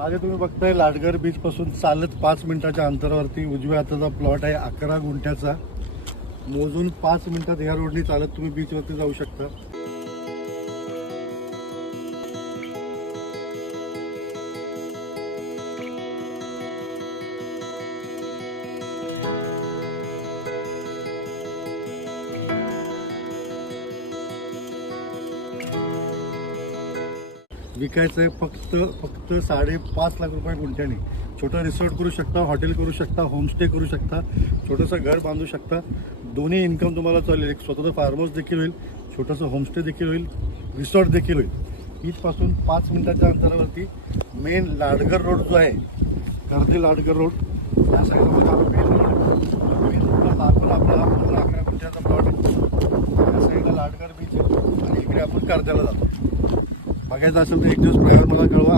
मागे तुम्ही बघताय लाडगर बीच पासून चालत 5 मिनिटाच्या अंतरावरती उजव्या हाताचा प्लॉट आहे 11 गुंठ्याचा. मोजून 5 मिनिटात ह्या रोडनी चालत तुम्ही बीचवरती जाऊ शकता. विकायचं आहे फक्त 5.5 लाख रुपये गुंठ्याने. छोटं रिसॉर्ट करू शकता, हॉटेल करू शकता, होमस्टे करू शकता, छोटंसं घर बांधू शकता. दोन्ही इन्कम तुम्हाला चालेल. एक स्वतःचं फार्म हाऊस देखील होईल, छोटंसं होमस्टे देखील होईल, रिसॉर्ट देखील होईल. बीचपासून 5 मिनिटाच्या अंतरावरती मेन लाडगर रोड जो आहे, कर्दी लाडगर रोड, त्या साईडला मेन रोड आपण आपला 11 गुंठ्याचा प्लॉट आहे. त्या साईडला लाडगर बीच आहे आणि इकडे आपण कर्द्याला जातो. बघायचं असेल तर एक दिवस ड्रायव्हर मला कळवा.